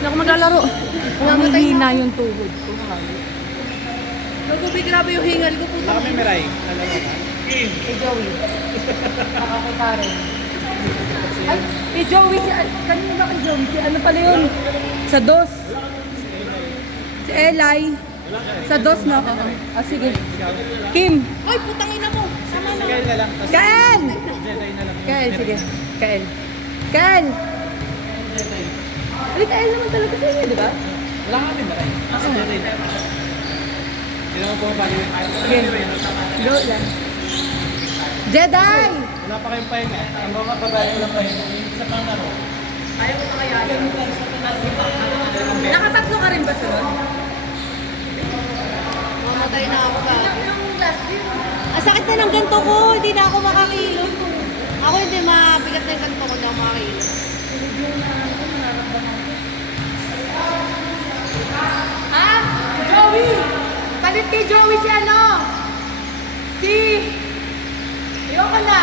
Hindi ako maglalaro. Humihina yung tuhod ko. Nagubi, grabe yung hingal ko. Puta Baka may miray. Alam mo ba? Kay Joey. Nakakita rin. Ay, kay Joey. Kanina ba kay Joey? Si ano pala yun? Sa DOS. Si Eli. Sa DOS na. Ah, sige. Kim. Ay, putang ina mo. Sama na. Kael na lang. Tapos Kael! Jedi na lang. Kael, sige. Kael. Kael! Ay, Kael naman talaga sa inyo, di ba? Wala nga may miray. Kasi Jedi. Hindi naman pumapali. Sige. Go lang. Jedi! Wala pa kayong pahinga. Ang mga babae walang pahinga. Isa pang laro. Ayaw ko na kaya. Nakatatlo ka rin ba sir? Mamatay na ako ka. Ang sakit na ng ganto ko. Hindi na ako makakilot. Ako hindi, mabigat na yung ganto ko. Hindi ako makakilot. Ha? Joey! Palit kay Joey si ano? Si... Ayoko na.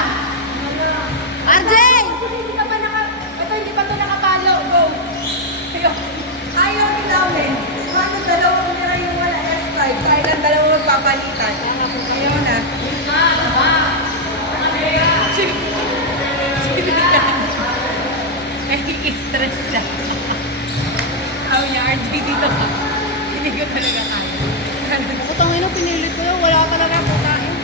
RJ! Hindi pa naka... Ito, hindi pa ito nakapalo. Go. Ayaw namin. Ano, dalawang nira yung wala S5. Kailan dalawang magpapalitan. Ayaw na. Ay, stress siya. Ayaw niya, RJ dito ka. Hindi ko talaga kaya. Putang ina, pinilit ko yun. Wala talaga ako kain.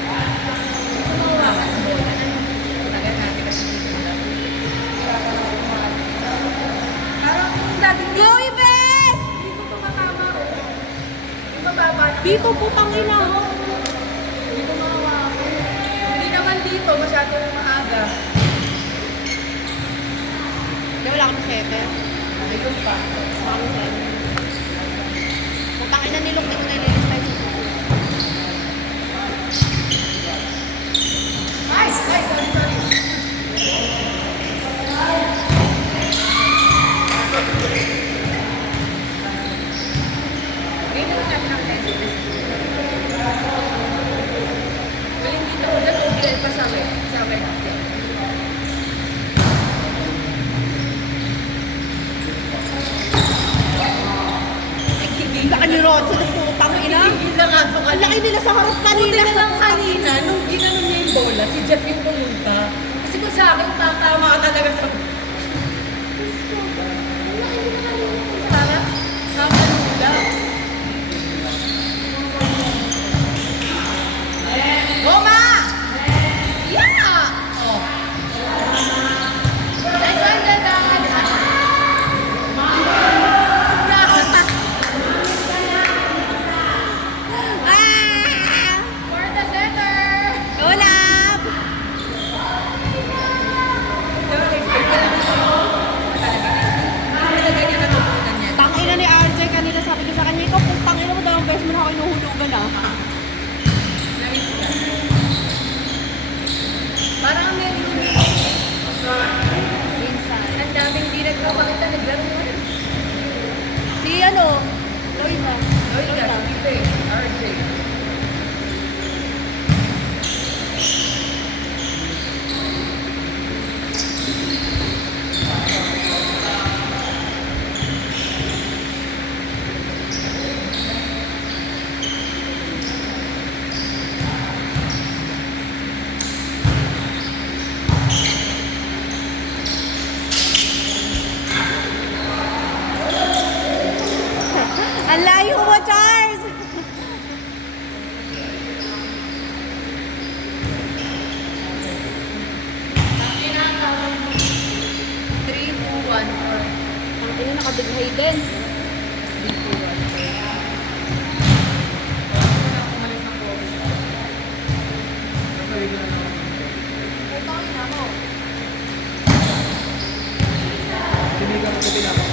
Chloe Bes! Dito pa matama o. Dito mababa. Dito po pangina mo. Dito mahawa ako. Hindi naman dito. Masyado maaga. Hindi wala kami sete. Ayun pa. Putang ina nilok din na nililis tayo sa susunod. Ay! Sorry. Galing dito ko dyan, OBL pa sa akin. Laki ni Rodso ng putang ina. Ang laki nila sa harap kanina. Buti na lang kanina, nung ginano niya yung bola, si Jeff yung pumunta. Kasi kung sa akin, tatama ka talaga sa... Para, sa kanila. Goma! Yeah! Oh. Nice one, Dada! For the center! Go, Lab! Tangina ni RJ kanila, sabi ko sa kanya, ikaw kung tangina mo dalawang beses mo na ako inuhulugan ah. Parang ang meron yung minsan. Ang daming di nagpapakita, naglaro mo. Si ano? Loida. Loida, si Pipe, RJ. Ang layo mo, Charles! 3, 2, 1, 4. Ang ina, nakabighay din. 3, 2, 1. Ito ang ina mo. Sinigang ko din ako.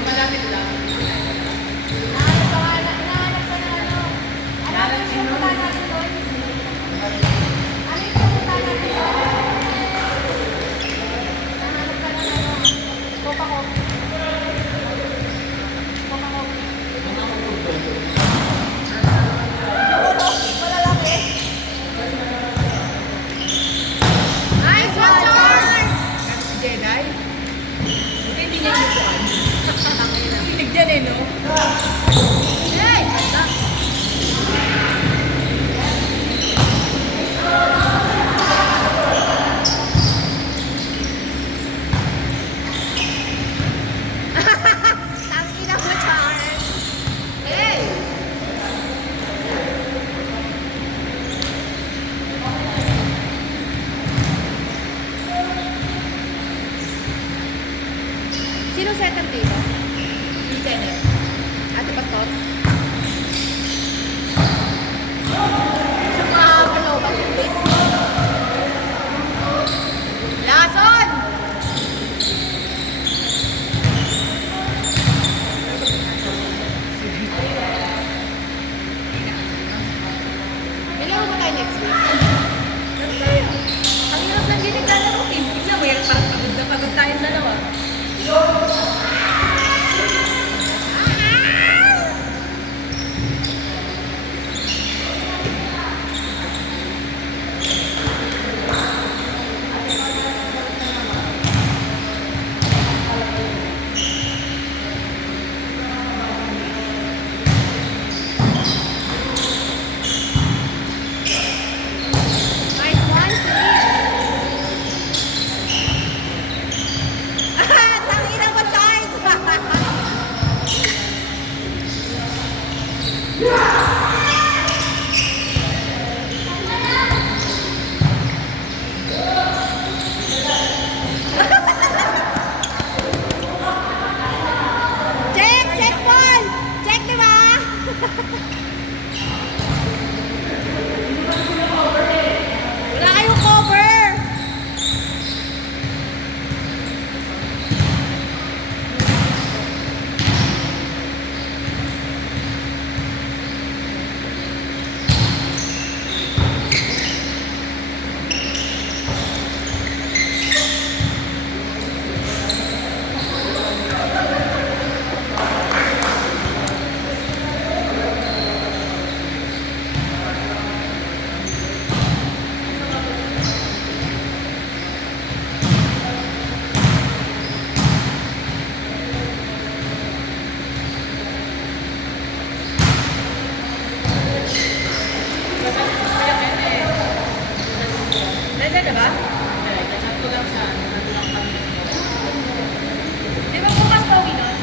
Malapit lang. Malalaki. Sino? Si Kenneth. Ate Pastor? Sa mga kaloban yung base. Lason! Kailangan mo tayo next week? Ang hirap lang din naglalaro team. Tignan mo yan, parang pagod na pagod tayong dalawa. Nice one, Celine. Tangina ba tayo? Check! Check ball! Check, di ba? Wala kayong cover! Nandun na ba? Nandito lang siya. Nandito lang kami. Di ba bukas pa uwi nun?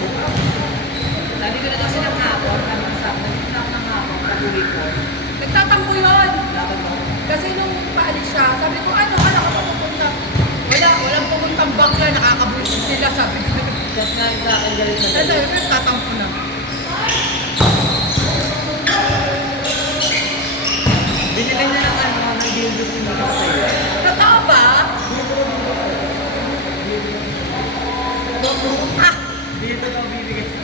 Sabi ko na daw siya ng hapon. Sabi ko sa nandito na ako ng hapon. Pag-uwi ko. Nagtatampo yun. Dapat mo. Kasi nung paalis siya, sabi ko, ano ka pupunta? Walang pupuntang bakla, nakakabuisit sila, sabi ko. Chat nga rin sa akin galit na. Kasi sabi ko, tatampo na. Binili niya ng ano, ng dildo si Mika sa'yo. Totoo ba? Dito daw bibigay sa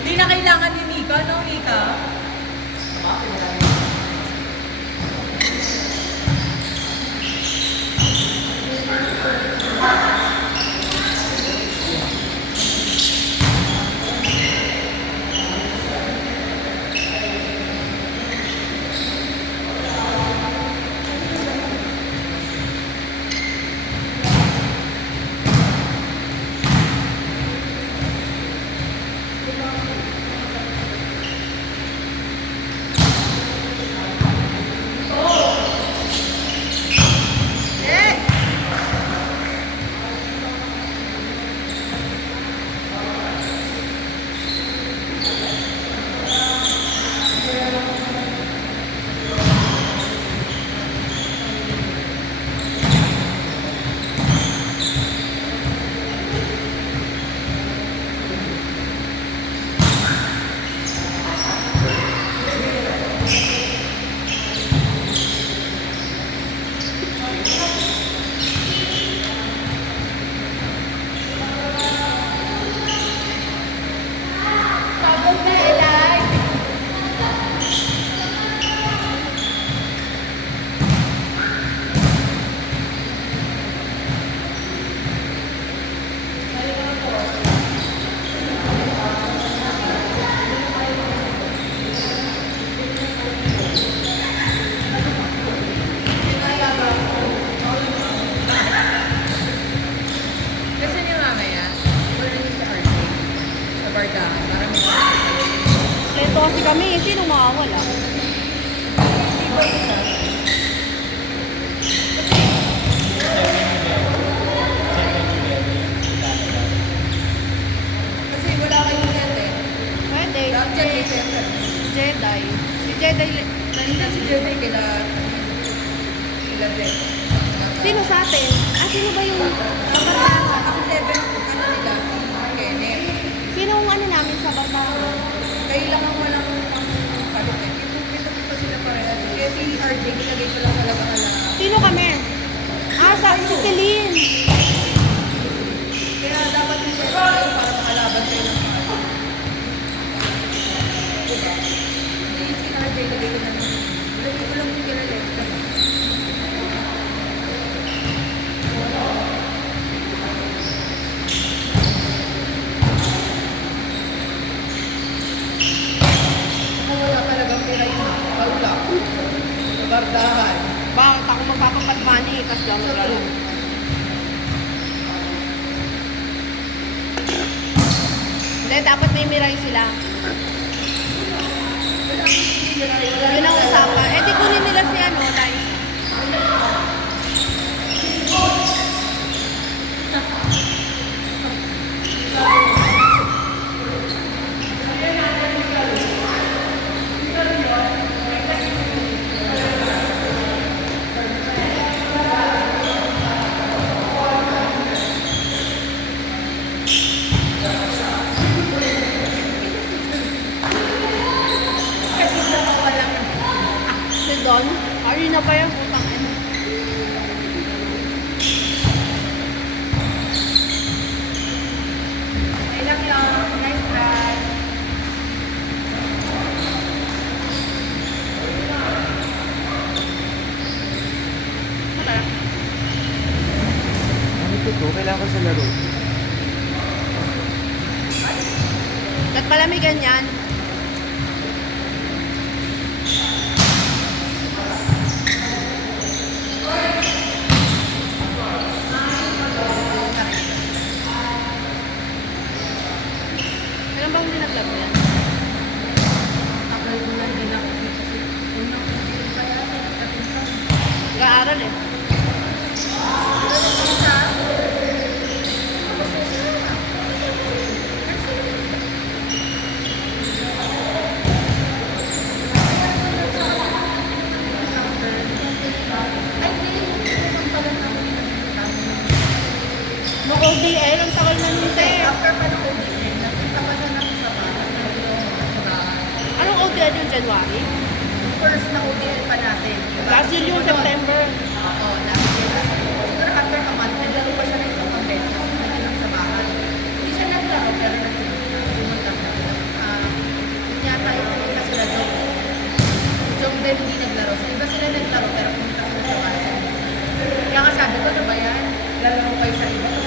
Di na kailangan ni Mika, no Mika? kasi kami. Sino makawala? Kasi wala kayong set eh. Pwede. Dapat Si may set eh. Jedi. Si Jedi. Kanina si Jedi kila Zed. Sino sa atin? Ah, sino ba yung Kasi 7 ano nila, Kenneth. Sinong ano namin sa Batangas? Kailangan mo lang pang palit eh. Pito pa sila parehas. Kaya si RJ, nilagay ko lang talaga Sino kami? Ah, sa si Celine. Kaya dapat yung para makalaban kayo ng mga. Diba? Hindi si RJ, lagay ko lang. Lagay ko lang yung kila Lester. Wala talagang pera yun. Wala. Bardahan. Bakit ako magpapapadmani kasi lang maglaro? Hindi, dapat may miray sila. Yun ang usapan. Eh, di kunin nila si ano, Liza. Si Don? Ayun na pa yung putang ina. Okay lang yun. Nice try. Ano ito? Kailangan ko sa laro. Ba't palamigan yan? Kailan ba hindi nag-love yan? Tagal ko na hindi nakikita si unang hindi pa yata. Nag-aaral eh. Ay, hindi. Ito pala na ako pinagpunta. No ODL, ang tagal na nun te. After pa ng ODL, nakita pa siya na sa bahay. Sa bahay. Anong ODL yung January? First na ODL pa natin. Diba? Last year yung Sumunod. September. Oo, last year. Siguro after a month, naglaro pa siya ng isang pang-beses. Nandun sa bahay. Hindi siya naglaro, pero pumunta siya. Yun yata yung pumunta sila Jong. Jong din hindi naglaro. Sa iba sila naglaro, pero pumunta sila sa bahay. Kaya nga sabi ko, ano ba yan? Laro kayo sa iba.